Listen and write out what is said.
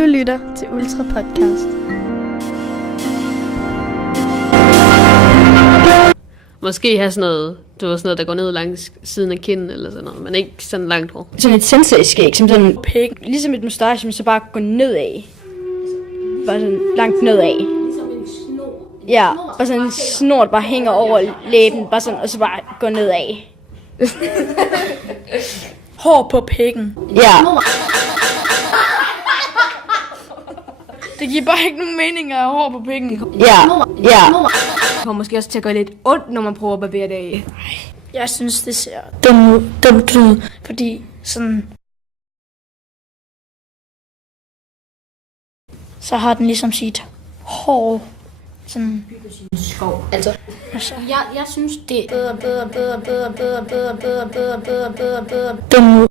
Du lytter til Ultra Podcast. Måske have sådan noget, der går ned langs siden af kinden eller sådan noget, men ikke sådan langt hår. Sådan et sensei-skæg, som sådan pæk, ligesom et mustache, men så bare går nedad. Bare sådan langt nedad. Ligesom en snor. Ja, og sådan en snor, der bare hænger over læben, bare sådan, og så bare går nedad. Hår på pikken. Ja. Det giver bare ikke nogen mening at have hår på pikken. Ja. Det kommer måske også til at gøre lidt ondt, når man prøver at barbere det af. Jeg synes, det ser dumt ud, fordi sådan... Så har den ligesom sit hår sådan... Skov. Altså... Jeg synes, det Dumt ud.